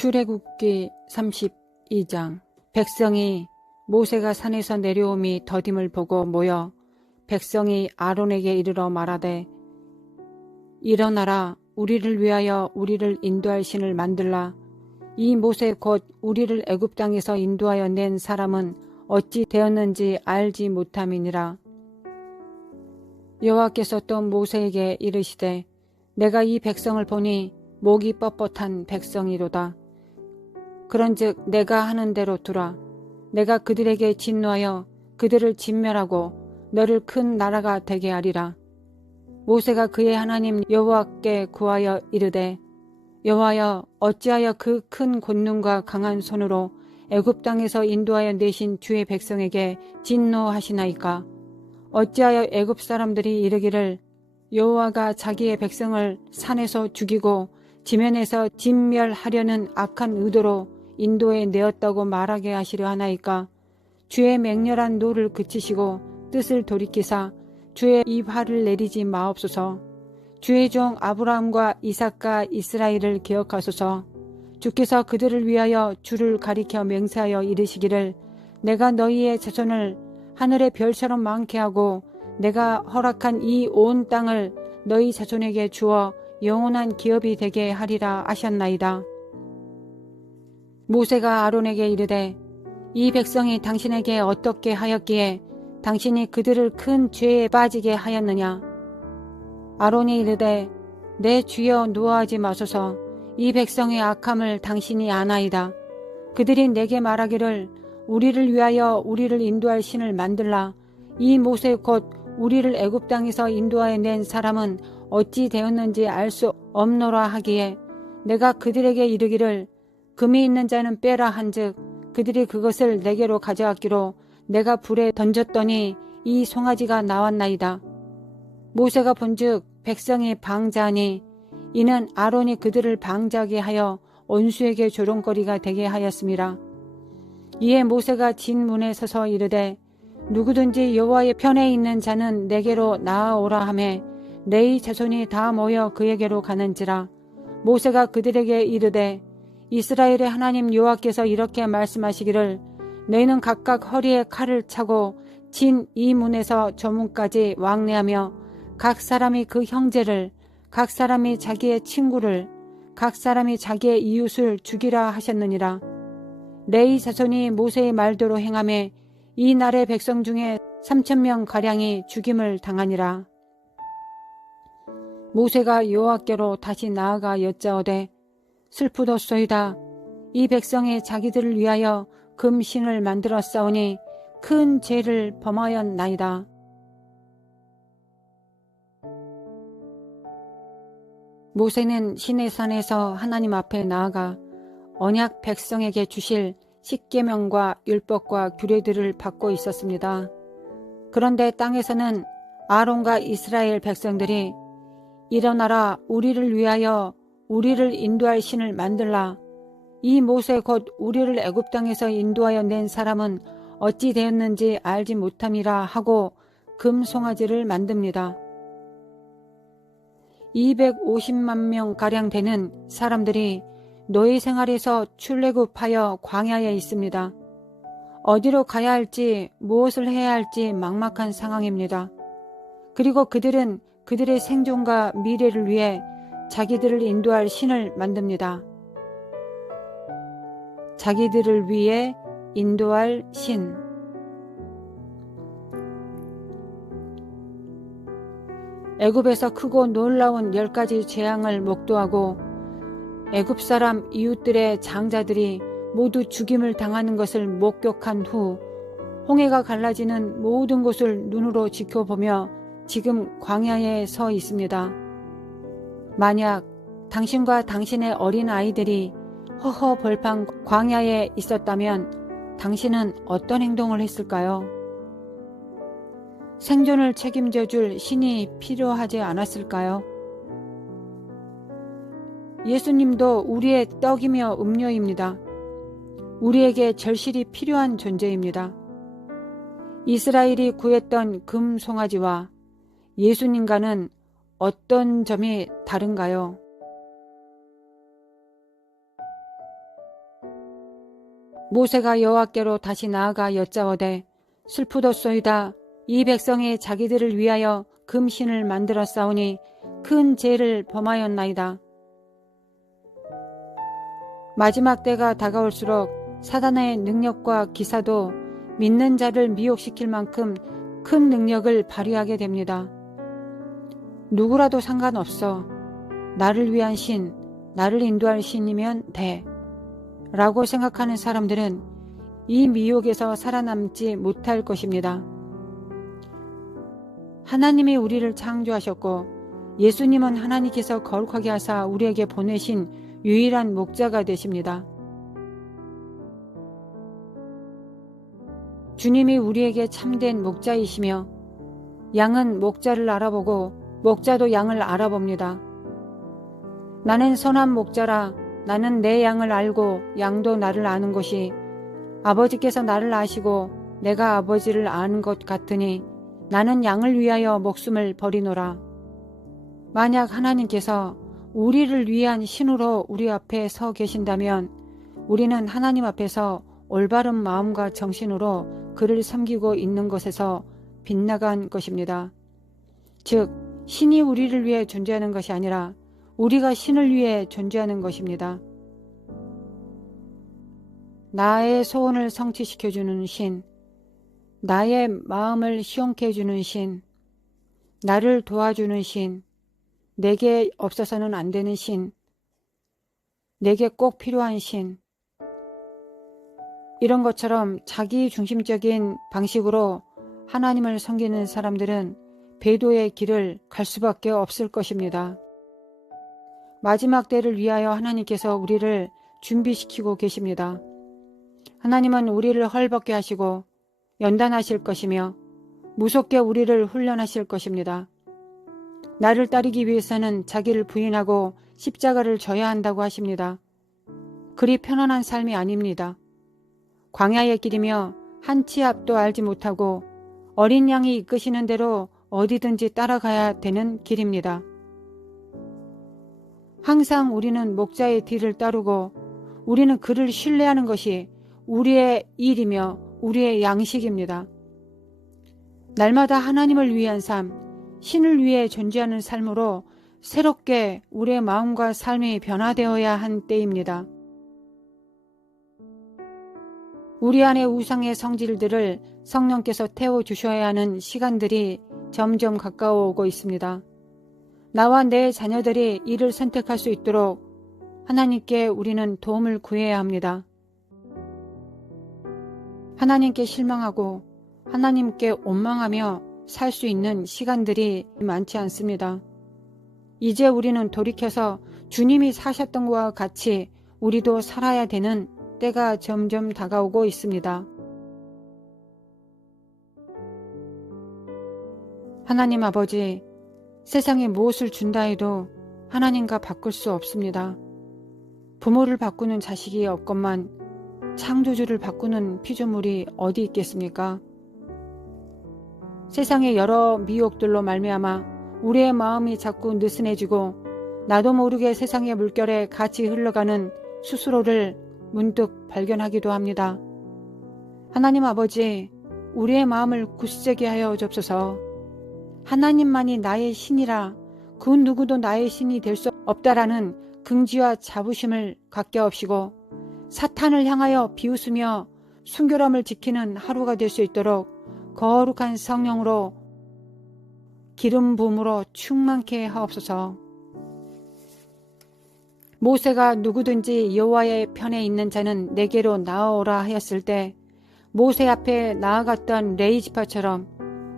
출애굽기 32장. 백성이 모세가 산에서 내려옴이 더딤을 보고 모여 백성이 아론에게 이르러 말하되, 일어나라, 우리를 위하여 우리를 인도할 신을 만들라. 이 모세 곧 우리를 애굽 땅에서 인도하여 낸 사람은 어찌 되었는지 알지 못함이니라. 여호와께서 또 모세에게 이르시되, 내가 이 백성을 보니 목이 뻣뻣한 백성이로다. 그런즉 내가 하는 대로 두라. 내가 그들에게 진노하여 그들을 진멸하고 너를 큰 나라가 되게 하리라. 모세가 그의 하나님 여호와께 구하여 이르되, 여호와여, 어찌하여 그 큰 권능과 강한 손으로 애굽 땅에서 인도하여 내신 주의 백성에게 진노하시나이까? 어찌하여 애굽 사람들이 이르기를, 여호와가 자기의 백성을 산에서 죽이고 지면에서 진멸하려는 악한 의도로 인도해 내었다고 말하게 하시려 하나이까? 주의 맹렬한 노를 그치시고 뜻을 돌이키사 주의 이 화를 내리지 마옵소서. 주의 종 아브라함과 이삭과 이스라엘을 기억하소서. 주께서 그들을 위하여 주를 가리켜 맹세하여 이르시기를, 내가 너희의 자손을 하늘의 별처럼 많게 하고 내가 허락한 이 온 땅을 너희 자손에게 주어 영원한 기업이 되게 하리라 하셨나이다. 모세가 아론에게 이르되, 이 백성이 당신에게 어떻게 하였기에 당신이 그들을 큰 죄에 빠지게 하였느냐? 아론이 이르되, 내 주여 노하지 마소서. 이 백성의 악함을 당신이 아나이다. 그들이 내게 말하기를, 우리를 위하여 우리를 인도할 신을 만들라. 이 모세 곧 우리를 애굽 땅에서 인도하여 낸 사람은 어찌 되었는지 알 수 없노라 하기에, 내가 그들에게 이르기를, 금이 있는 자는 빼라 한즉 그들이 그것을 내게로 가져왔기로 내가 불에 던졌더니 이 송아지가 나왔나이다. 모세가 본즉 백성이 방자하니 이는 아론이 그들을 방자하게 하여 원수에게 조롱거리가 되게 하였음이라. 이에 모세가 진 문에 서서 이르되, 누구든지 여호와의 편에 있는 자는 내게로 나아오라 하매 내 자손이 다 모여 그에게로 가는지라. 모세가 그들에게 이르되, 이스라엘의 하나님 여호와께서 이렇게 말씀하시기를, 너희는 각각 허리에 칼을 차고 진 이 문에서 저 문까지 왕래하며 각 사람이 그 형제를, 각 사람이 자기의 친구를, 각 사람이 자기의 이웃을 죽이라 하셨느니라. 레위 자손이 모세의 말대로 행하매 이 날의 백성 중에 3,000명 가량이 죽임을 당하니라. 모세가 여호와께로 다시 나아가 여짜오되, 슬프도소이다. 이 백성이 자기들을 위하여 금신을 만들어 싸우니 큰 죄를 범하였나이다. 모세는 시내산에서 하나님 앞에 나아가 언약 백성에게 주실 십계명과 율법과 규례들을 받고 있었습니다. 그런데 땅에서는 아론과 이스라엘 백성들이, 일어나라, 우리를 위하여 우리를 인도할 신을 만들라. 이 모세 곧 우리를 애굽 땅에서 인도하여 낸 사람은 어찌 되었는지 알지 못함이라 하고 금 송아지를 만듭니다. 250만 명 가량 되는 사람들이 노예 생활에서 출애굽하여 광야에 있습니다. 어디로 가야 할지 무엇을 해야 할지 막막한 상황입니다. 그리고 그들은 그들의 생존과 미래를 위해 자기들을 인도할 신을 만듭니다. 자기들을 위해 인도할 신. 애굽에서 크고 놀라운 10가지 재앙을 목도하고 애굽 사람 이웃들의 장자들이 모두 죽임을 당하는 것을 목격한 후 홍해가 갈라지는 모든 곳을 눈으로 지켜보며 지금 광야에 서 있습니다. 만약 당신과 당신의 어린 아이들이 허허벌판 광야에 있었다면 당신은 어떤 행동을 했을까요? 생존을 책임져 줄 신이 필요하지 않았을까요? 예수님도 우리의 떡이며 음료입니다. 우리에게 절실히 필요한 존재입니다. 이스라엘이 구했던 금 송아지와 예수님과는 어떤 점이 다른가요? 모세가 여호와께로 다시 나아가 여짜오되 슬프도소이다. 이 백성이 자기들을 위하여 금신을 만들어 싸우니 큰 죄를 범하였나이다. 마지막 때가 다가올수록 사단의 능력과 기사도 믿는 자를 미혹시킬 만큼 큰 능력을 발휘하게 됩니다. 누구라도 상관없어. 나를 위한 신, 나를 인도할 신이면 돼. 라고 생각하는 사람들은 이 미혹에서 살아남지 못할 것입니다. 하나님이 우리를 창조하셨고 예수님은 하나님께서 거룩하게 하사 우리에게 보내신 유일한 목자가 되십니다. 주님이 우리에게 참된 목자이시며 양은 목자를 알아보고 목자도 양을 알아봅니다. 나는 선한 목자라. 나는 내 양을 알고 양도 나를 아는 것이 아버지께서 나를 아시고 내가 아버지를 아는 것 같으니 나는 양을 위하여 목숨을 버리노라. 만약 하나님께서 우리를 위한 신으로 우리 앞에 서 계신다면 우리는 하나님 앞에서 올바른 마음과 정신으로 그를 섬기고 있는 것에서 빗나간 것입니다. 즉 신이 우리를 위해 존재하는 것이 아니라 우리가 신을 위해 존재하는 것입니다. 나의 소원을 성취시켜주는 신, 나의 마음을 시원케 해주는 신, 나를 도와주는 신, 내게 없어서는 안 되는 신, 내게 꼭 필요한 신. 이런 것처럼 자기 중심적인 방식으로 하나님을 섬기는 사람들은 배도의 길을 갈 수밖에 없을 것입니다. 마지막 때를 위하여 하나님께서 우리를 준비시키고 계십니다. 하나님은 우리를 헐벗게 하시고 연단하실 것이며 무섭게 우리를 훈련하실 것입니다. 나를 따르기 위해서는 자기를 부인하고 십자가를 져야 한다고 하십니다. 그리 편안한 삶이 아닙니다. 광야의 길이며 한 치 앞도 알지 못하고 어린 양이 이끄시는 대로 어디든지 따라가야 되는 길입니다. 항상 우리는 목자의 뒤를 따르고 우리는 그를 신뢰하는 것이 우리의 일이며 우리의 양식입니다. 날마다 하나님을 위한 삶, 신을 위해 존재하는 삶으로 새롭게 우리의 마음과 삶이 변화되어야 한 때입니다. 우리 안의 우상의 성질들을 성령께서 태워주셔야 하는 시간들이 점점 가까워 오고 있습니다. 나와 내 자녀들이 이를 선택할 수 있도록 하나님께 우리는 도움을 구해야 합니다. 하나님께 실망하고 하나님께 원망하며 살 수 있는 시간들이 많지 않습니다. 이제 우리는 돌이켜서 주님이 사셨던 것과 같이 우리도 살아야 되는 때가 점점 다가오고 있습니다. 하나님 아버지, 세상에 무엇을 준다 해도 하나님과 바꿀 수 없습니다. 부모를 바꾸는 자식이 없건만 창조주를 바꾸는 피조물이 어디 있겠습니까? 세상의 여러 미혹들로 말미암아 우리의 마음이 자꾸 느슨해지고 나도 모르게 세상의 물결에 같이 흘러가는 스스로를 문득 발견하기도 합니다. 하나님 아버지, 우리의 마음을 굳세게 하여 주옵소서. 하나님만이 나의 신이라 그 누구도 나의 신이 될 수 없다라는 긍지와 자부심을 갖게 하옵시고 사탄을 향하여 비웃으며 순결함을 지키는 하루가 될 수 있도록 거룩한 성령으로 기름 부음으로 충만케 하옵소서. 모세가 누구든지 여호와의 편에 있는 자는 내게로 나아오라 하였을 때 모세 앞에 나아갔던 레위 지파처럼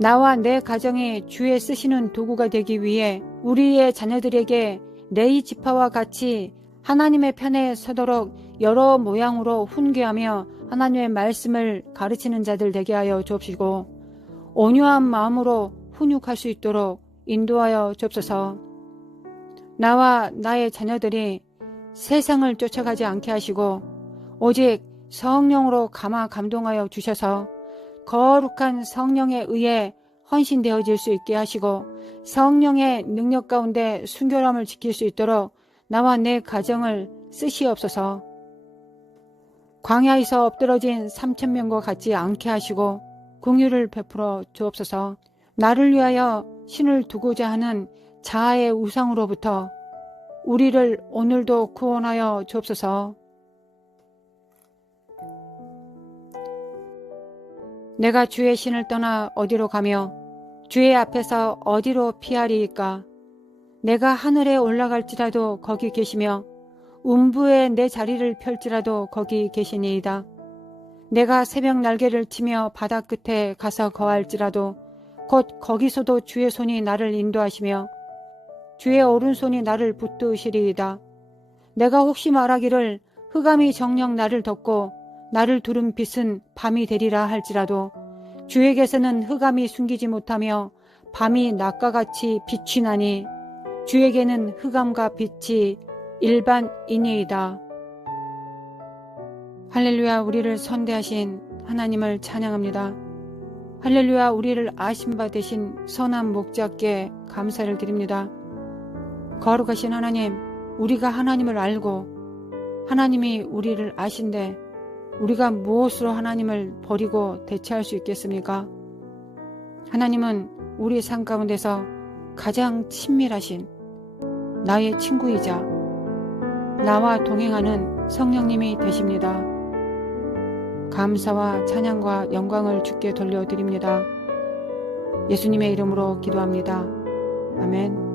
나와 내 가정이 주의 쓰시는 도구가 되기 위해 우리의 자녀들에게 레위 지파와 같이 하나님의 편에 서도록 여러 모양으로 훈계하며 하나님의 말씀을 가르치는 자들 되게 하여 주옵시고 온유한 마음으로 훈육할 수 있도록 인도하여 주옵소서. 나와 나의 자녀들이 세상을 쫓아가지 않게 하시고 오직 성령으로 감동하여 주셔서 거룩한 성령에 의해 헌신되어질 수 있게 하시고 성령의 능력 가운데 순결함을 지킬 수 있도록 나와 내 가정을 쓰시옵소서. 광야에서 엎드러진 3,000명과 같지 않게 하시고 긍휼을 베풀어 주옵소서. 나를 위하여 신을 두고자 하는 자아의 우상으로부터 우리를 오늘도 구원하여 주옵소서. 내가 주의 신을 떠나 어디로 가며 주의 앞에서 어디로 피하리이까? 내가 하늘에 올라갈지라도 거기 계시며 음부에 내 자리를 펼지라도 거기 계시니이다. 내가 새벽 날개를 치며 바다 끝에 가서 거할지라도 곧 거기서도 주의 손이 나를 인도하시며 주의 오른손이 나를 붙드시리이다. 내가 혹시 말하기를 흑암이 정녕 나를 덮고 나를 두른 빛은 밤이 되리라 할지라도 주에게서는 흑암이 숨기지 못하며 밤이 낮과 같이 빛이 나니 주에게는 흑암과 빛이 일반이니이다. 할렐루야. 우리를 선대하신 하나님을 찬양합니다. 할렐루야. 우리를 아신 바 되신 선한 목자께 감사를 드립니다. 거룩하신 하나님, 우리가 하나님을 알고 하나님이 우리를 아신데 우리가 무엇으로 하나님을 버리고 대체할 수 있겠습니까? 하나님은 우리 삶 가운데서 가장 친밀하신 나의 친구이자 나와 동행하는 성령님이 되십니다. 감사와 찬양과 영광을 주께 돌려드립니다. 예수님의 이름으로 기도합니다. 아멘.